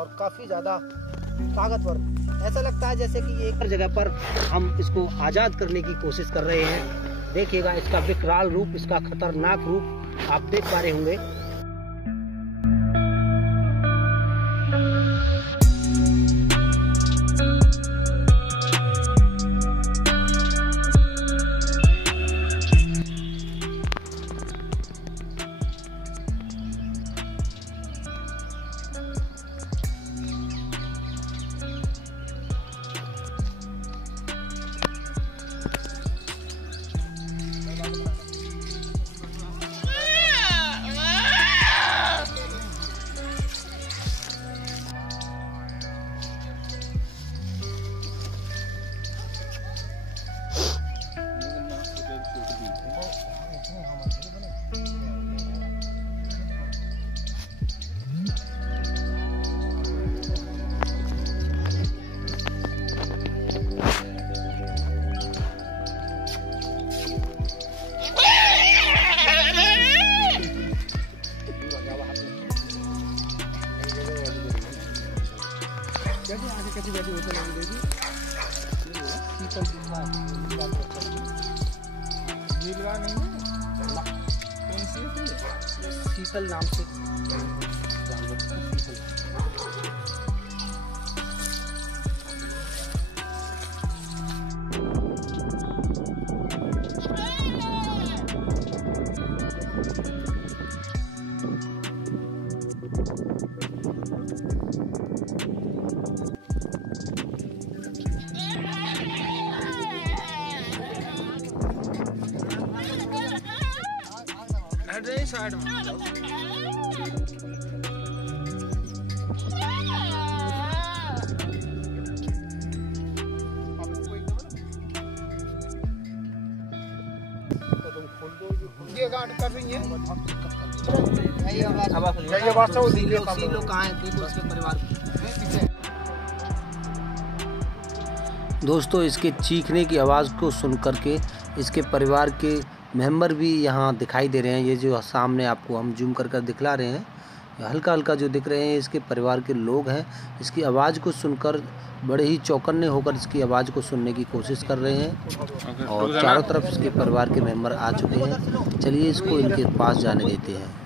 और काफ़ी ज़्यादा ताकतवर। ऐसा लगता है जैसे कि एक जगह पर हम इसको आज़ाद करने की कोशिश कर रहे हैं। देखिएगा इसका विकराल रूप, इसका खतरनाक रूप आप देख पा रहे होंगे। शीतल नाम से साइड में ये गार्ड कर रही है। दोस्तों इसके चीखने की आवाज़ को सुन करके इसके परिवार के मेंबर भी यहाँ दिखाई दे रहे हैं। ये जो सामने आपको हम जूम कर दिखला रहे हैं, हल्का हल्का जो दिख रहे हैं इसके परिवार के लोग हैं। इसकी आवाज़ को सुनकर बड़े ही चौकन्ने होकर इसकी आवाज़ को सुनने की कोशिश कर रहे हैं और चारों तरफ इसके परिवार के मेंबर आ चुके हैं। चलिए इसको इनके पास जाने देते हैं।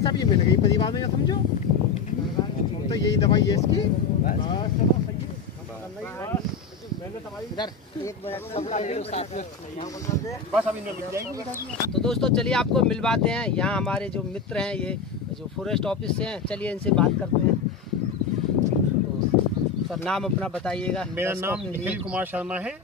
सब ये मिल गई परिवार में, समझो तो यही दवाई है इसकी। बस अभी मिल जाएगी। तो दोस्तों चलिए आपको मिलवाते हैं। यहाँ हमारे जो मित्र हैं, ये जो फॉरेस्ट ऑफिस से हैं, चलिए इनसे बात करते हैं। तो सर नाम अपना बताइएगा। मेरा नाम निखिल कुमार शर्मा है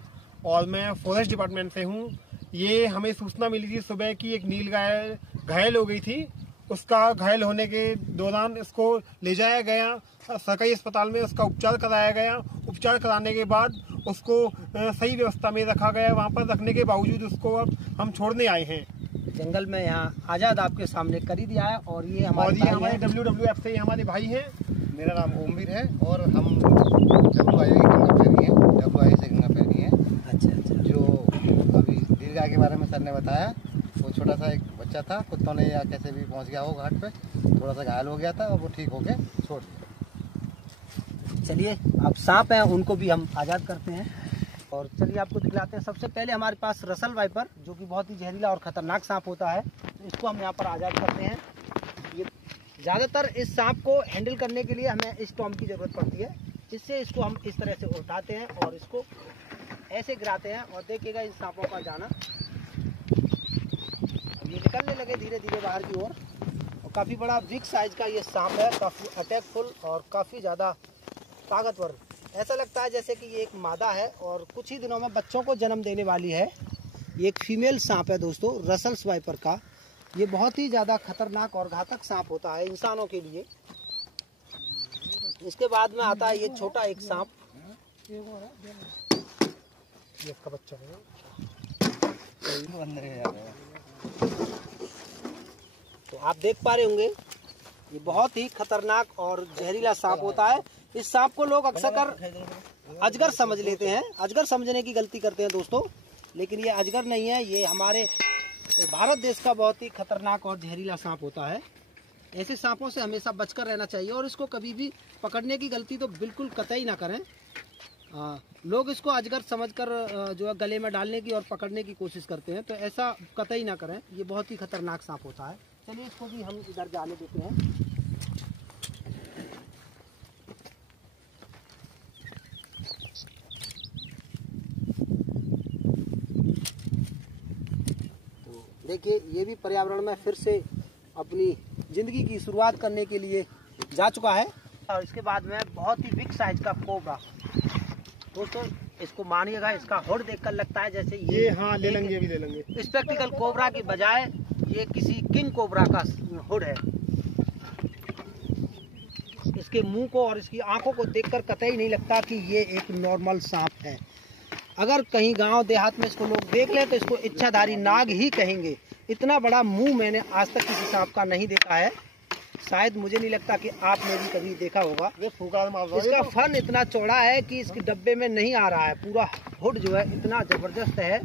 और मैं फॉरेस्ट डिपार्टमेंट से हूँ। ये हमें सूचना मिली थी सुबह की एक नीलगाय घायल हो गई थी। उसका घायल होने के दौरान इसको ले जाया गया सरकारी अस्पताल में, उसका उपचार कराया गया। उपचार कराने के बाद उसको सही व्यवस्था में रखा गया। वहाँ पर रखने के बावजूद उसको अब हम छोड़ने आए हैं जंगल में। यहाँ आज़ाद आपके सामने कर ही दिया है। और ये हमारे WWF से हमारे भाई हैं। मेरा नाम ओमवीर है और हम WI से गंगा पैरी हैं। अच्छा। जो अभी नीलगाय के बारे में सर ने बताया, वो छोटा सा एक बच्चा था, कुत्तों ने या कैसे भी पहुंच गया वो घाट पे, थोड़ा सा घायल हो गया था और वो ठीक हो गया, छोड़ दिया। चलिए अब सांप हैं उनको भी हम आज़ाद करते हैं और चलिए आपको दिखलाते हैं। सबसे पहले हमारे पास रसल वाइपर, जो कि बहुत ही जहरीला और ख़तरनाक सांप होता है, तो इसको हम यहाँ पर आज़ाद करते हैं। ये ज़्यादातर इस सांप को हैंडल करने के लिए हमें इस टॉम की ज़रूरत पड़ती है। इससे इसको हम इस तरह से उठाते हैं और इसको ऐसे गिराते हैं और देखिएगा इन सांपों का जाना। ये निकलने लगे धीरे धीरे बाहर की ओर और काफ़ी बड़ा बिग साइज का ये सांप है, काफ़ी अटैकफुल और काफ़ी ज़्यादा ताकतवर। ऐसा लगता है जैसे कि ये एक मादा है और कुछ ही दिनों में बच्चों को जन्म देने वाली है। ये एक फीमेल सांप है दोस्तों, रसल्स वाइपर का। ये बहुत ही ज़्यादा खतरनाक और घातक सांप होता है इंसानों के लिए। इसके बाद में आता है ये छोटा एक सांप, ये इसका बच्चा है। तो आप देख पा रहे होंगे ये बहुत ही खतरनाक और जहरीला सांप होता है। इस सांप को लोग अक्सर कर अजगर समझ लेते हैं, अजगर समझने की गलती करते हैं दोस्तों, लेकिन ये अजगर नहीं है। ये हमारे भारत देश का बहुत ही खतरनाक और जहरीला सांप होता है। ऐसे सांपों से हमेशा बचकर रहना चाहिए और इसको कभी भी पकड़ने की गलती तो बिल्कुल कतई ना करें। लोग इसको अजगर समझकर जो है गले में डालने की और पकड़ने की कोशिश करते हैं, तो ऐसा कतई ना करें। ये बहुत ही खतरनाक सांप होता है। चलिए इसको भी हम इधर जाने देते हैं। तो देखिए ये भी पर्यावरण में फिर से अपनी ज़िंदगी की शुरुआत करने के लिए जा चुका है। और इसके बाद में बहुत ही बिग साइज का कोबरा दोस्तों, इसको मानिएगा, इसका हुड देखकर लगता है जैसे ये हाँ ले लेंगे, भी ले लेंगे। स्पेक्टिकल कोबरा की बजाय ये किसी किंग कोबरा का हुड है। इसके मुंह को और इसकी आंखों को देखकर कतई नहीं लगता कि ये एक नॉर्मल सांप है। अगर कहीं गांव देहात में इसको लोग देख लें तो इसको इच्छाधारी नाग ही कहेंगे। इतना बड़ा मुंह मैंने आज तक किसी सांप का नहीं देखा है। शायद मुझे नहीं लगता कि आपने भी कभी देखा होगा। ये फुकार मार रहा है। इसका फन इतना चौड़ा है कि इसके डब्बे में नहीं आ रहा है। पूरा हुड जो है इतना जबरदस्त है,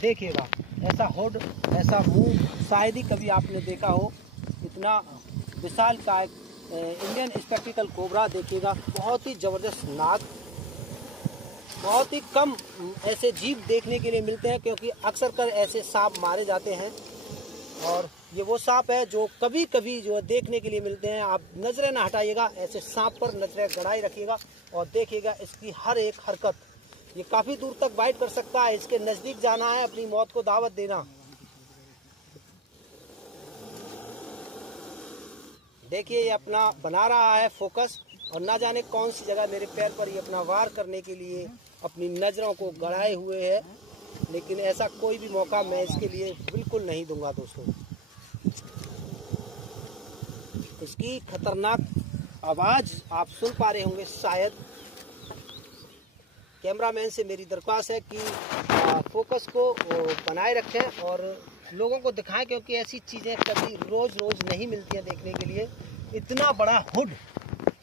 देखिएगा ऐसा हुड, ऐसा मुंह शायद ही कभी आपने देखा हो। इतना विशाल का इंडियन स्पेक्टिकल कोबरा देखिएगा, बहुत ही जबरदस्त नाक। बहुत ही कम ऐसे जीव देखने के लिए मिलते हैं क्योंकि अक्सर कर ऐसे सांप मारे जाते हैं। और ये वो सांप है जो कभी कभी जो देखने के लिए मिलते हैं। आप नजरें ना हटाइएगा, ऐसे सांप पर नजरें गड़ाई रखिएगा और देखिएगा इसकी हर एक हरकत। ये काफी दूर तक बाइट कर सकता है। इसके नजदीक जाना है, अपनी मौत को दावत देना। देखिए ये अपना बना रहा है फोकस और ना जाने कौन सी जगह मेरे पैर पर ये अपना वार करने के लिए अपनी नजरों को गड़ाए हुए है, लेकिन ऐसा कोई भी मौका मैं इसके लिए बिल्कुल नहीं दूंगा दोस्तों। इसकी खतरनाक आवाज आप सुन पा रहे होंगे शायद। कैमरामैन से मेरी दरख्वास्त है कि फोकस को बनाए रखें और लोगों को दिखाएं, क्योंकि ऐसी चीजें कभी रोज रोज नहीं मिलती हैं देखने के लिए। इतना बड़ा हुड,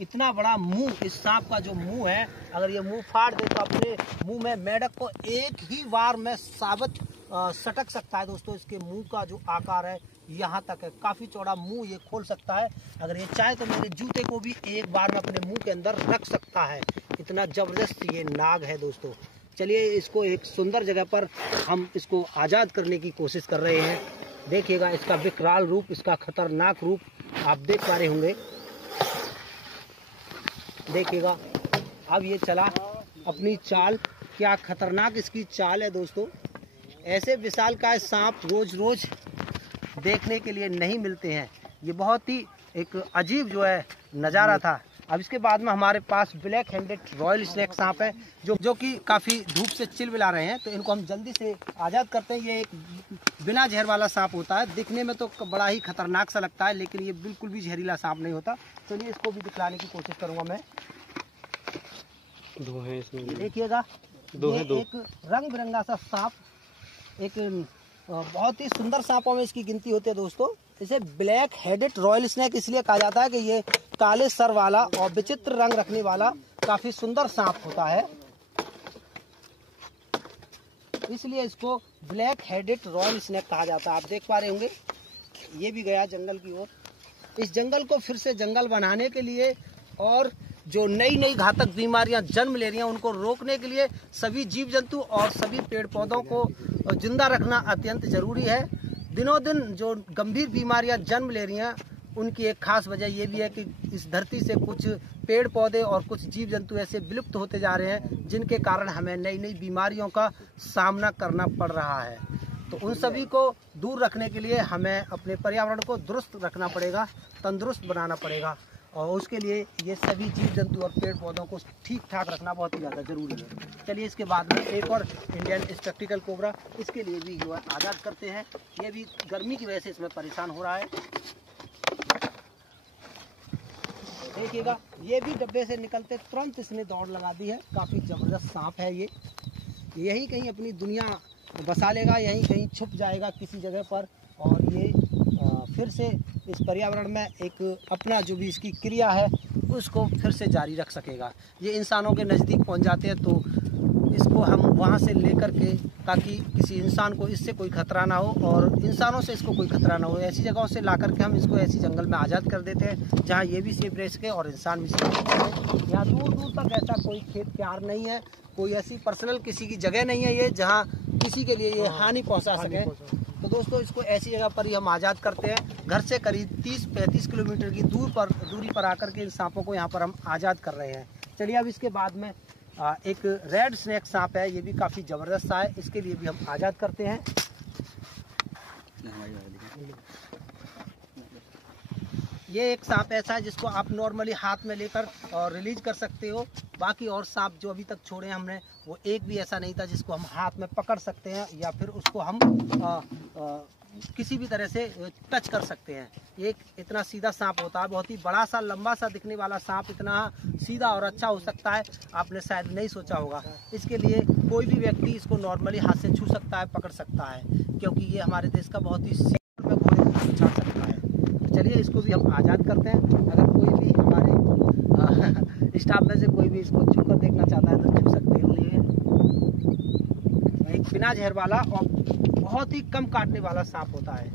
इतना बड़ा मुंह, इस सांप का जो मुंह है, अगर ये मुंह फाड़ दे तो अपने मुंह में मेढक को एक ही बार में साबित सटक सकता है दोस्तों। इसके मुंह का जो आकार है यहाँ तक है, काफी चौड़ा मुंह ये खोल सकता है। अगर ये चाहे तो मेरे जूते को भी एक बार में अपने मुंह के अंदर रख सकता है। इतना जबरदस्त ये नाग है दोस्तों। चलिए इसको एक सुंदर जगह पर हम इसको आज़ाद करने की कोशिश कर रहे हैं। देखिएगा इसका विकराल रूप, इसका खतरनाक रूप आप देख पा रहे होंगे। देखिएगा अब ये चला अपनी चाल, क्या खतरनाक इसकी चाल है दोस्तों। ऐसे विशालकाय सांप रोज रोज देखने के लिए नहीं मिलते हैं। ये बहुत ही एक अजीब जो है नज़ारा था। अब इसके बाद में हमारे पास ब्लैक हैंडेड रॉयल स्नेक सांप है जो कि काफ़ी धूप से चिलबिला रहे हैं, तो इनको हम जल्दी से आज़ाद करते हैं। ये एक बिना जहर वाला सांप होता है, दिखने में तो बड़ा ही खतरनाक सा लगता है, लेकिन ये बिल्कुल भी जहरीला सांप नहीं होता। चलिए इसको भी दिखलाने की कोशिश करूँगा मैं। दो है इसमें, देखिएगा ये एक रंग बिरंगा सा सांप, एक बहुत ही सुंदर सांपों में इसकी गिनती होती है दोस्तों। इसे ब्लैक हेडेड रॉयल स्नेक इसलिए कहा जाता है कि ये काले सर वाला और विचित्र रंग रखने वाला काफी सुंदर सांप होता है, इसलिए इसको ब्लैक हेडेड रॉयल स्नेक कहा जाता है। आप देख पा रहे होंगे ये भी गया जंगल की ओर। इस जंगल को फिर से जंगल बनाने के लिए और जो नई नई घातक बीमारियां जन्म ले रही हैं उनको रोकने के लिए सभी जीव जंतु और सभी पेड़ पौधों को जिंदा रखना अत्यंत जरूरी है। दिनों दिन जो गंभीर बीमारियां जन्म ले रही हैं उनकी एक खास वजह यह भी है कि इस धरती से कुछ पेड़ पौधे और कुछ जीव जंतु ऐसे विलुप्त होते जा रहे हैं जिनके कारण हमें नई नई बीमारियों का सामना करना पड़ रहा है। तो उन सभी को दूर रखने के लिए हमें अपने पर्यावरण को दुरुस्त रखना पड़ेगा, तंदुरुस्त बनाना पड़ेगा, और उसके लिए ये सभी जीव जंतु और पेड़ पौधों को ठीक ठाक रखना बहुत ही ज़्यादा ज़रूरी है। चलिए इसके बाद में एक और इंडियन स्पेक्टिकल कोबरा, इसके लिए भी जो है आज़ाद करते हैं। ये भी गर्मी की वजह से इसमें परेशान हो रहा है। देखिएगा, ये भी डब्बे से निकलते तुरंत इसने दौड़ लगा दी है। काफ़ी ज़बरदस्त सांप है ये। यहीं कहीं अपनी दुनिया बसा लेगा, यहीं कहीं छुप जाएगा किसी जगह पर, और ये फिर से इस पर्यावरण में एक अपना जो भी इसकी क्रिया है उसको फिर से जारी रख सकेगा। ये इंसानों के नज़दीक पहुंच जाते हैं तो इसको हम वहां से लेकर के, ताकि किसी इंसान को इससे कोई खतरा ना हो और इंसानों से इसको कोई खतरा ना हो, ऐसी जगहों से ला करके हम इसको ऐसी जंगल में आज़ाद कर देते हैं जहाँ ये भी सेफ रह सके और इंसान भी सेफ रह सके। यहाँ दूर दूर तक ऐसा कोई खेत क्यार नहीं है, कोई ऐसी पर्सनल किसी की जगह नहीं है ये जहाँ किसी के लिए ये हानि पहुँचा सके। तो दोस्तों, इसको ऐसी जगह पर ही हम आज़ाद करते हैं। घर से करीब 30-35 किलोमीटर की दूरी पर आकर के इन सांपों को यहाँ पर हम आज़ाद कर रहे हैं। चलिए अब इसके बाद में एक रेड स्नेक सांप है, ये भी काफ़ी ज़बरदस्त सा है, इसके लिए भी हम आज़ाद करते हैं। ये एक सांप ऐसा है जिसको आप नॉर्मली हाथ में लेकर और रिलीज कर सकते हो। बाकी और सांप जो अभी तक छोड़े हमने, वो एक भी ऐसा नहीं था जिसको हम हाथ में पकड़ सकते हैं या फिर उसको हम किसी भी तरह से टच कर सकते हैं। एक इतना सीधा सांप होता है, बहुत ही बड़ा सा लंबा सा दिखने वाला सांप इतना सीधा और अच्छा हो सकता है, आपने शायद नहीं सोचा होगा। इसके लिए कोई भी व्यक्ति इसको नॉर्मली हाथ से छू सकता है, पकड़ सकता है, क्योंकि ये हमारे देश का बहुत ही सीधा में घोड़े को छा सकता है। चलिए इसको भी हम आज़ाद करते हैं। अगर कोई भी हमारे स्टाफ में से कोई भी इसको छू कर देखना चाहता है तो छू सकते हैं। एक बिना जहर वाला और बहुत ही कम काटने वाला सांप होता है।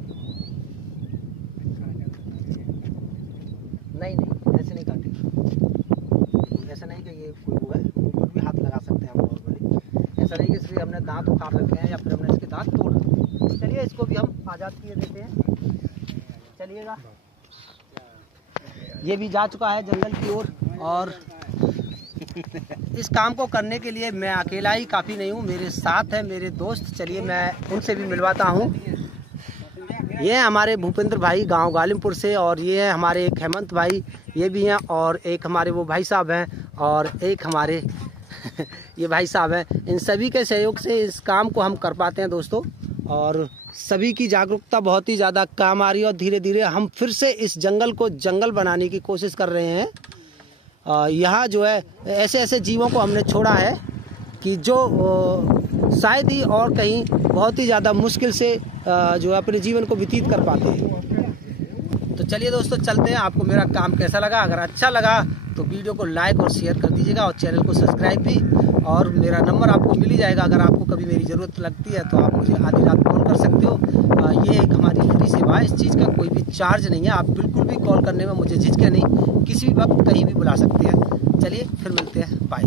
नहीं, ऐसे नहीं काटेगा, ऐसा नहीं कि ये कोई हुआ है, ऊपर भी हाथ लगा सकते हैं हम नॉर्मली। ऐसा नहीं कि इसलिए हमने दांत उतार रखे हैं या फिर हमने इसके दांत तोड़ रखे हैं। चलिए इसको भी हम आज़ाद किए देते हैं। चलिएगा, ये भी जा चुका है जंगल की ओर, और इस काम को करने के लिए मैं अकेला ही काफ़ी नहीं हूँ, मेरे साथ है मेरे दोस्त। चलिए मैं उनसे भी मिलवाता हूँ। ये हैं हमारे भूपेंद्र भाई गांव गालिमपुर से, और ये है हमारे एक हेमंत भाई, ये भी हैं, और एक हमारे वो भाई साहब हैं, और एक हमारे ये भाई साहब हैं। इन सभी के सहयोग से इस काम को हम कर पाते हैं दोस्तों, और सभी की जागरूकता बहुत ही ज़्यादा काम आ रही है, और धीरे धीरे हम फिर से इस जंगल को जंगल बनाने की कोशिश कर रहे हैं। यहाँ जो है ऐसे ऐसे जीवों को हमने छोड़ा है कि जो शायद ही और कहीं बहुत ही ज़्यादा मुश्किल से जो है अपने जीवन को व्यतीत कर पाते हैं। तो चलिए दोस्तों चलते हैं। आपको मेरा काम कैसा लगा? अगर अच्छा लगा तो वीडियो को लाइक और शेयर कर दीजिएगा, और चैनल को सब्सक्राइब भी। और मेरा नंबर आपको मिल ही जाएगा, अगर आपको कभी मेरी ज़रूरत लगती है तो आप मुझे आधी रात कॉल कर सकते हो। ये एक हमारी फ्री सेवा है, इस चीज़ का कोई भी चार्ज नहीं है। आप बिल्कुल भी कॉल करने में मुझे झिझके नहीं, किसी भी वक्त कहीं भी बुला सकते हैं। चलिए फिर मिलते हैं, बाय।